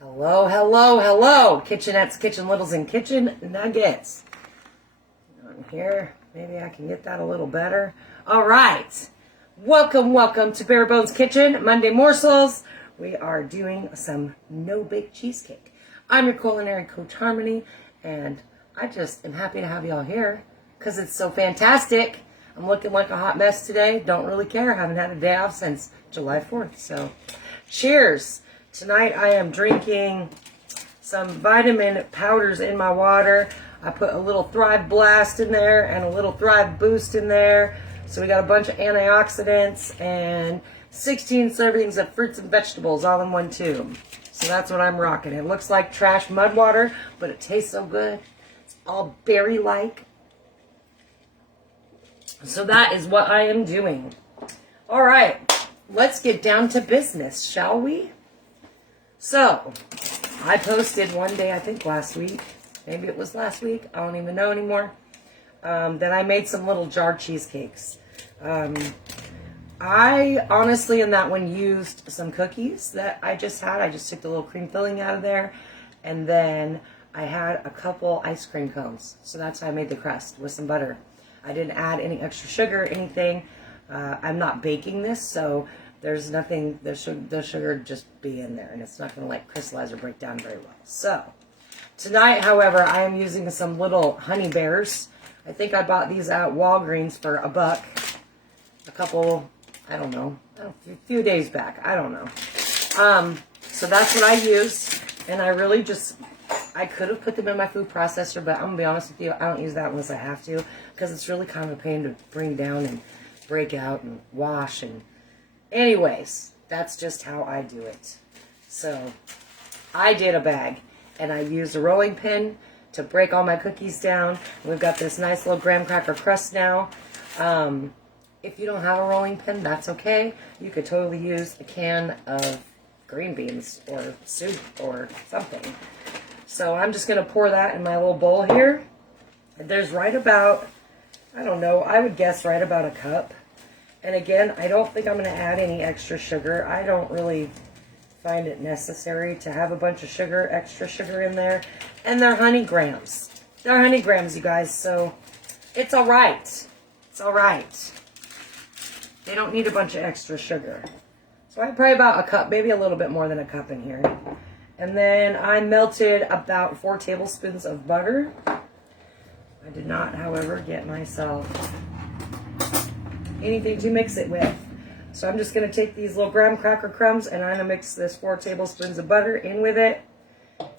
Hello, hello, hello, kitchenettes, kitchen littles, and kitchen nuggets. On here, maybe I can get that a little better. All right, welcome to Bare Bones Kitchen, Monday Morsels. We are doing some no-bake cheesecake. I'm your culinary coach, Harmony, and I just am happy to have you all here because it's so fantastic. I'm looking like a hot mess today. Don't really care. Haven't had a day off since July 4th, so cheers. Tonight I am drinking some vitamin powders in my water. I put a little Thrive Blast in there and a little Thrive Boost in there. So we got a bunch of antioxidants and 16 servings of fruits and vegetables all in one tube. So that's what I'm rocking. It looks like trash mud water, but it tastes so good. It's all berry-like. So that is what I am doing. All right, let's get down to business, shall we? So, I posted one day, I think last week, maybe it was last week, I don't even know anymore, that I made some little jar cheesecakes. I honestly in that one used some cookies that I just had. I just took the little cream filling out of there, and then I had a couple ice cream cones. So that's how I made the crust with some butter. I didn't add any extra sugar or anything. I'm not baking this, so there's nothing, the sugar just be in there, and it's not going to like crystallize or break down very well. So, tonight, however, I am using some little honey bears. I think I bought these at Walgreens for $1. A couple, I don't know, a few days back. I don't know. So that's what I used, and I really just, I could have put them in my food processor, but I'm going to be honest with you, I don't use that unless I have to, because it's really kind of a pain to bring down and break out and wash and anyways, that's just how I do it. So, I did a bag, and I used a rolling pin to break all my cookies down. We've got this nice little graham cracker crust now. If you don't have a rolling pin, that's okay. You could totally use a can of green beans or soup or something. So, I'm just going to pour that in my little bowl here. There's right about, I don't know, I would guess right about a cup. And again, I don't think I'm going to add any extra sugar. I don't really find it necessary to have a bunch of sugar, extra sugar in there. And they're honey grams. They're honey grams, you guys, so it's all right. It's all right. They don't need a bunch of extra sugar. So I have probably about a cup, maybe a little bit more than a cup in here. And then I melted about 4 tablespoons of butter. I did not, however, get myself anything to mix it with. So I'm just going to take these little graham cracker crumbs and I'm going to mix this 4 tablespoons of butter in with it.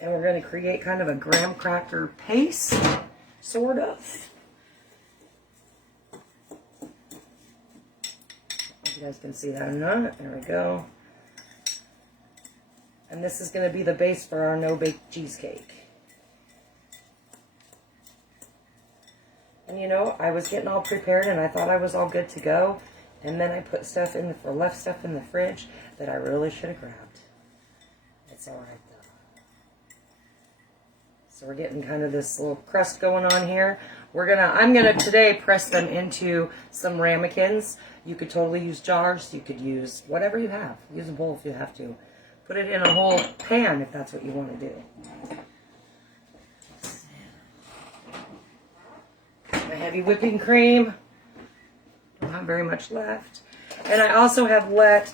And we're going to create kind of a graham cracker paste, sort of. I don't know if you guys can see that or not. There we go. And this is going to be the base for our no-bake cheesecake. And you know, I was getting all prepared and I thought I was all good to go. And then I put stuff in the, left stuff in the fridge that I really should have grabbed. It's all right though. So we're getting kind of this little crust going on here. I'm gonna today press them into some ramekins. You could totally use jars. You could use whatever you have. Use a bowl if you have to. Put it in a whole pan if that's what you want to do. My heavy whipping cream. Don't have very much left. And I also have let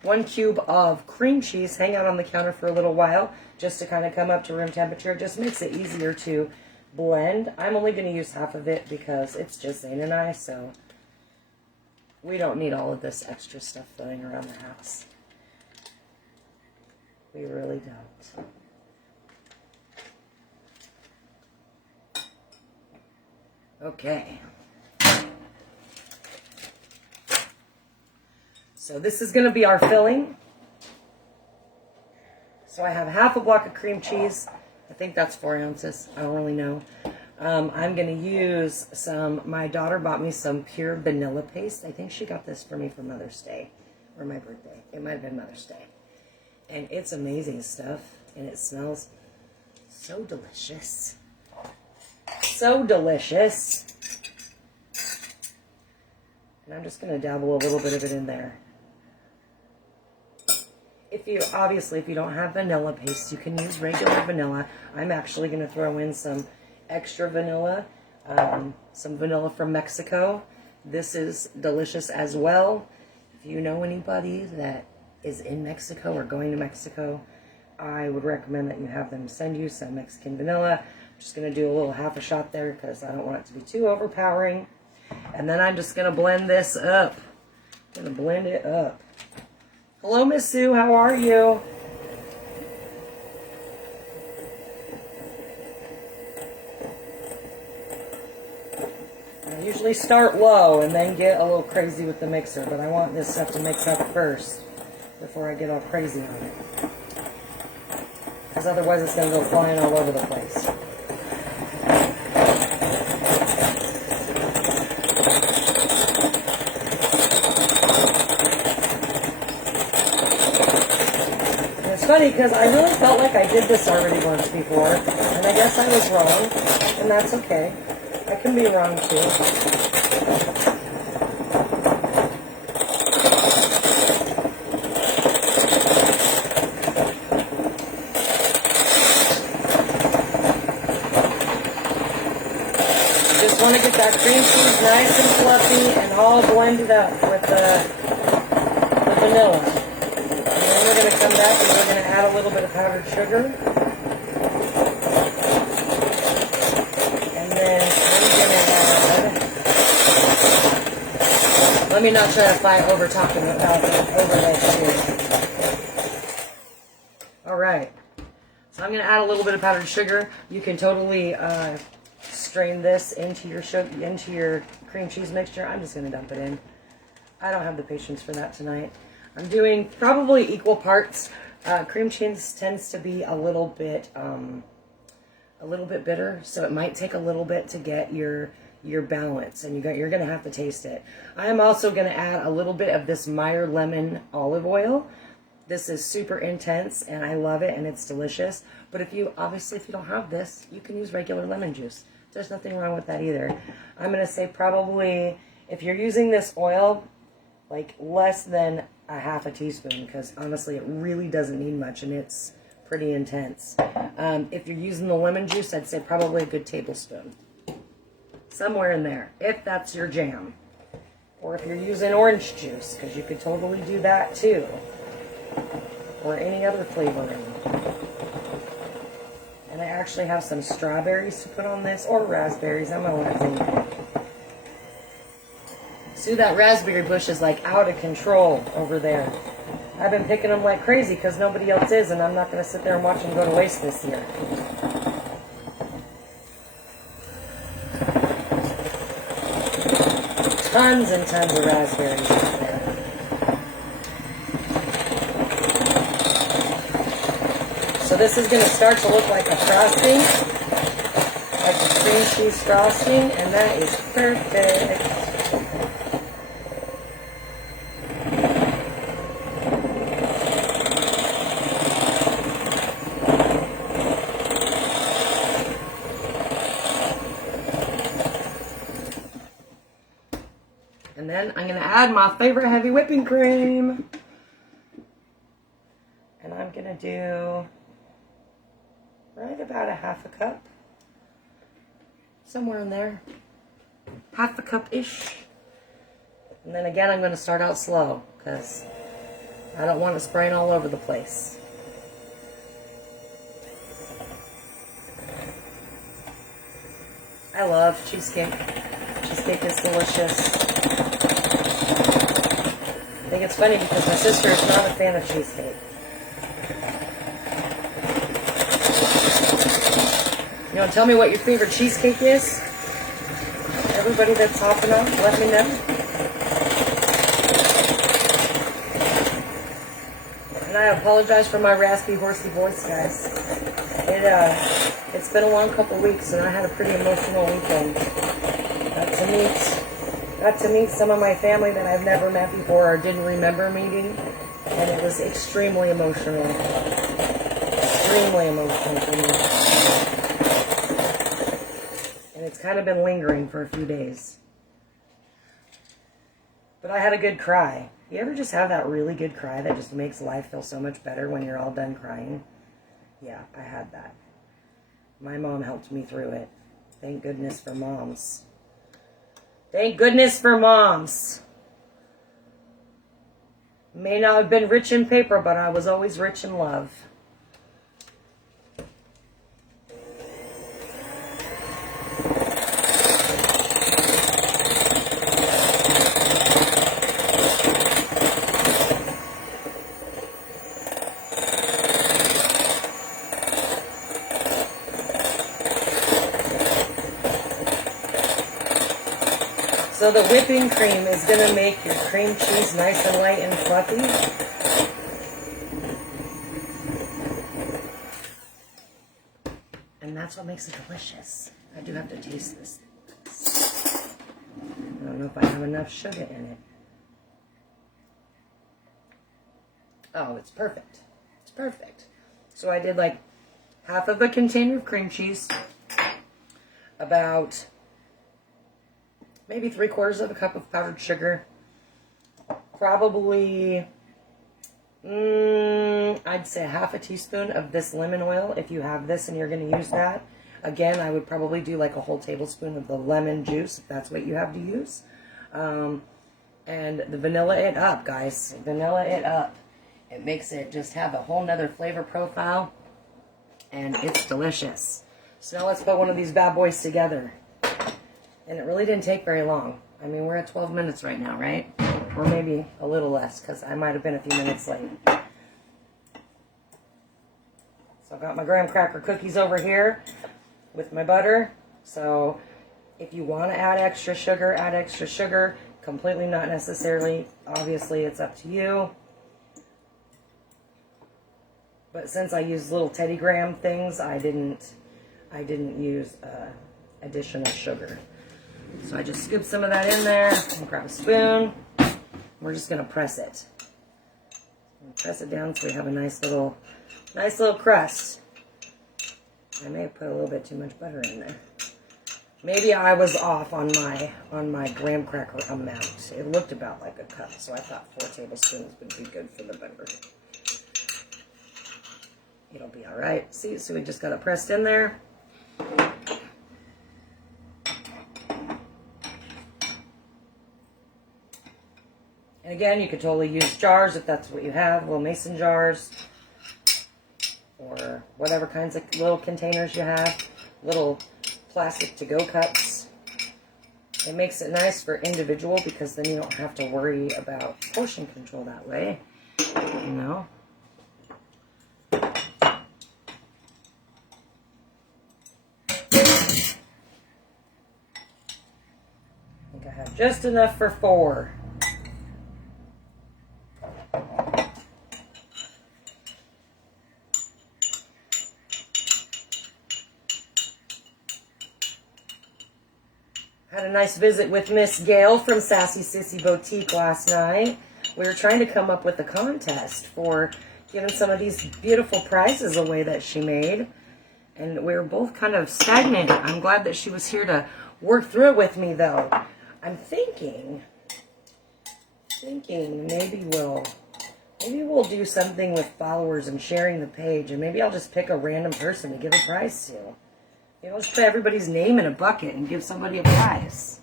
1 cube of cream cheese hang out on the counter for a little while just to kind of come up to room temperature. It just makes it easier to blend. I'm only going to use half of it because it's just Zane and I, so we don't need all of this extra stuff floating around the house. We really don't. Okay. So this is going to be our filling. So I have half a block of cream cheese. I think that's 4 ounces. I don't really know. I'm going to use some, my daughter bought me some pure vanilla paste. I think she got this for me for Mother's Day or my birthday. It might have been Mother's Day. And it's amazing stuff. And it smells so delicious. So delicious. And I'm just going to dabble a little bit of it in there. Obviously, if you don't have vanilla paste, you can use regular vanilla. I'm actually going to throw in some extra vanilla, some vanilla from Mexico. This is delicious as well. If you know anybody that is in Mexico or going to Mexico, I would recommend that you have them send you some Mexican vanilla. I'm just going to do a little half a shot there because I don't want it to be too overpowering. And then I'm just going to blend this up. I'm going to blend it up. Hello, Miss Sue. How are you? I usually start low and then get a little crazy with the mixer, but I want this stuff to mix up first before I get all crazy on it. Because otherwise it's going to go flying all over the place. Funny because I really felt like I did this already once before, and I guess I was wrong, and that's okay. I can be wrong too. Just want to get that cream cheese nice and fluffy and all blended up with the vanilla. We're going to come back and we're going to add a little bit of powdered sugar. And then I'm going to add... Let me not try to fight over talking about overhead too. Alright. So I'm going to add a little bit of powdered sugar. You can totally strain this into your cream cheese mixture. I'm just going to dump it in. I don't have the patience for that tonight. I'm doing probably equal parts. Cream cheese tends to be a little bit bitter, so it might take a little bit to get your balance, and you're going to have to taste it. I am also going to add a little bit of this Meyer lemon olive oil. This is super intense, and I love it, and it's delicious. But if you don't have this, you can use regular lemon juice. There's nothing wrong with that either. I'm going to say probably if you're using this oil, like less than a half a teaspoon, because honestly it really doesn't need much and it's pretty intense. If you're using the lemon juice, I'd say probably a good tablespoon. Somewhere in there, if that's your jam. Or if you're using orange juice, because you could totally do that too. Or any other flavoring. And I actually have some strawberries to put on this, or raspberries. I'm going to let them. See, that raspberry bush is like out of control over there. I've been picking them like crazy because nobody else is, and I'm not going to sit there and watch them go to waste this year. Tons and tons of raspberries out there. So this is going to start to look like a frosting, like a cream cheese frosting, and that is perfect. And then I'm going to add my favorite heavy whipping cream. And I'm going to do right about a half a cup. Somewhere in there. Half a cup-ish. And then again, I'm going to start out slow because I don't want it spraying all over the place. I love cheesecake. Cheesecake is delicious. I think it's funny because my sister is not a fan of cheesecake. You want to tell me what your favorite cheesecake is? Everybody that's hopping on, let me know. And I apologize for my raspy, horsey voice, guys. It's been a long couple weeks, and I had a pretty emotional weekend. Got to meet some of my family that I've never met before or didn't remember meeting, and it was extremely emotional. Extremely emotional for me. And it's kind of been lingering for a few days. But I had a good cry. You ever just have that really good cry that just makes life feel so much better when you're all done crying? Yeah, I had that. My mom helped me through it. Thank goodness for moms. Thank goodness for moms. May not have been rich in paper, but I was always rich in love. So the whipping cream is going to make your cream cheese nice and light and fluffy. And that's what makes it delicious. I do have to taste this. I don't know if I have enough sugar in it. Oh, it's perfect. It's perfect. So I did like half of a container of cream cheese, about maybe 3/4 of a cup of powdered sugar, probably, I'd say half a teaspoon of this lemon oil if you have this and you're going to use that. Again, I would probably do like a whole tablespoon of the lemon juice if that's what you have to use. And the vanilla it up, guys. Vanilla it up. It makes it just have a whole nother flavor profile, and it's delicious. So now let's put one of these bad boys together. And it really didn't take very long. I mean, we're at 12 minutes right now, right? Or maybe a little less, because I might have been a few minutes late. So I've got my graham cracker cookies over here with my butter. So if you want to add extra sugar, add extra sugar. Completely not necessarily. Obviously, it's up to you. But since I use little Teddy Graham things, I didn't use additional sugar. So I just scoop some of that in there and grab a spoon. We're just going to press it. Press it down so we have a nice little crust. I may have put a little bit too much butter in there. Maybe I was off on my graham cracker amount. It looked about like a cup, so I thought 4 tablespoons would be good for the butter. It'll be all right. See, so we just got it pressed in there. And again, you could totally use jars if that's what you have, little mason jars, or whatever kinds of little containers you have, little plastic to-go cups. It makes it nice for individual because then you don't have to worry about portion control that way, you know. I think I have just enough for 4. Had a nice visit with Miss Gail from Sassy Sissy Boutique last night. We were trying to come up with a contest for giving some of these beautiful prizes away that she made. And we were both kind of stagnant. I'm glad that she was here to work through it with me, though. I'm thinking maybe we'll do something with followers and sharing the page. And maybe I'll just pick a random person to give a prize to. You know, let's put everybody's name in a bucket and give somebody a prize.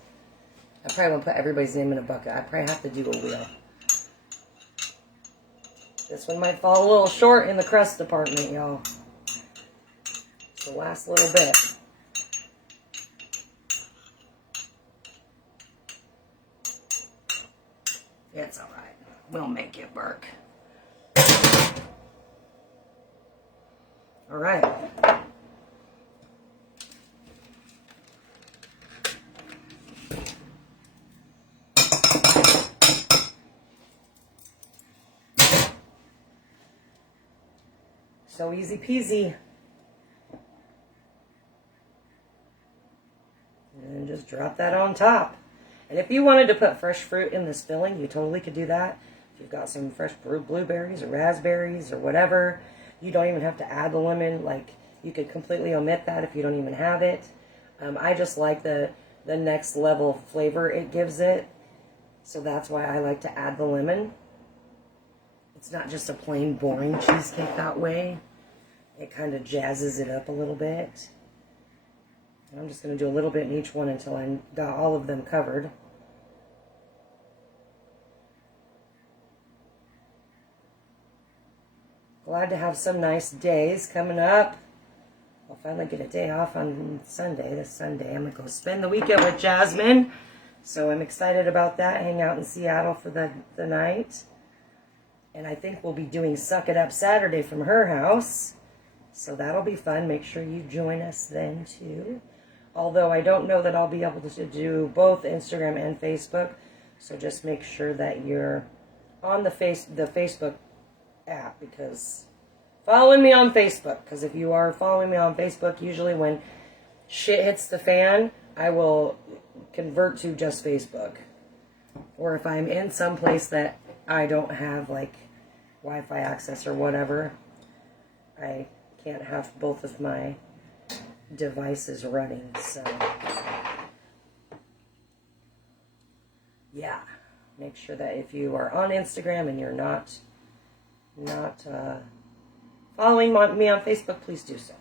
I probably won't put everybody's name in a bucket. I probably have to do a wheel. This one might fall a little short in the crust department, y'all. It's the last little bit. It's all right. We'll make it work. All right. So easy peasy. And just drop that on top. And if you wanted to put fresh fruit in this filling, you totally could do that. If you've got some fresh blueberries or raspberries or whatever, you don't even have to add the lemon. Like, you could completely omit that if you don't even have it. I just like the next level flavor it gives it. So that's why I like to add the lemon. It's not just a plain boring cheesecake that way. It kind of jazzes it up a little bit. And I'm just going to do a little bit in each one until I got all of them covered. Glad to have some nice days coming up. I'll finally get a day off on Sunday. This Sunday I'm going to go spend the weekend with Jasmine. So I'm excited about that. Hang out in Seattle for the night. And I think we'll be doing Suck It Up Saturday from her house. So that'll be fun. Make sure you join us then too. Although I don't know that I'll be able to do both Instagram and Facebook. So just make sure that you're on the Facebook app, because following me on Facebook, because if you are following me on Facebook, usually when shit hits the fan, I will convert to just Facebook. Or if I'm in some place that I don't have like Wi-Fi access or whatever, I can't have both of my devices running. So yeah, make sure that if you are on Instagram and you're not following me on Facebook, please do so.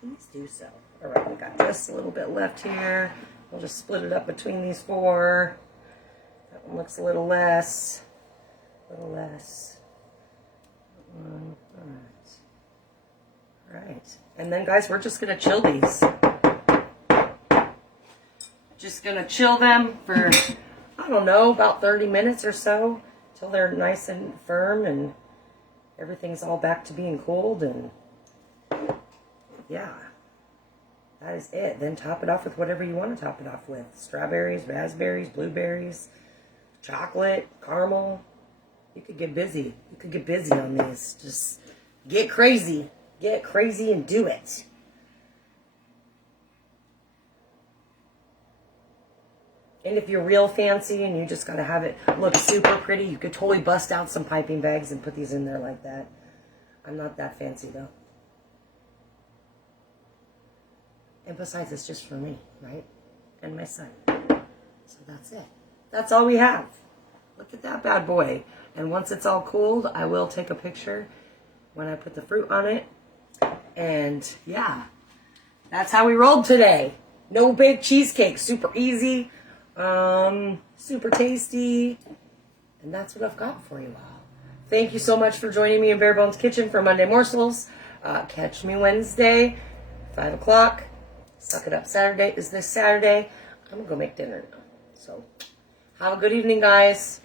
Please do so. All right, we got just a little bit left here. We'll just split it up between these 4. That one looks a little less. All right. And then, guys, we're just going to chill these. Just going to chill them for, I don't know, about 30 minutes or so, till they're nice and firm and everything's all back to being cold. And yeah, that is it. Then top it off with whatever you want to top it off with. Strawberries, raspberries, blueberries, chocolate, caramel. You could get busy. You could get busy on these. Just get crazy. Get crazy and do it. And if you're real fancy and you just got to have it look super pretty, you could totally bust out some piping bags and put these in there like that. I'm not that fancy, though. And besides, it's just for me, right? And my son. So that's it. That's all we have. Look at that bad boy. And once it's all cooled, I will take a picture when I put the fruit on it. And yeah, that's how we rolled today. No big cheesecake. Super easy. Super tasty. And that's what I've got for you all. Thank you so much for joining me in Bare Bones Kitchen for Monday Morsels. Catch me Wednesday, 5 o'clock. Suck It Up Saturday is this Saturday. I'm going to go make dinner now. So have a good evening, guys.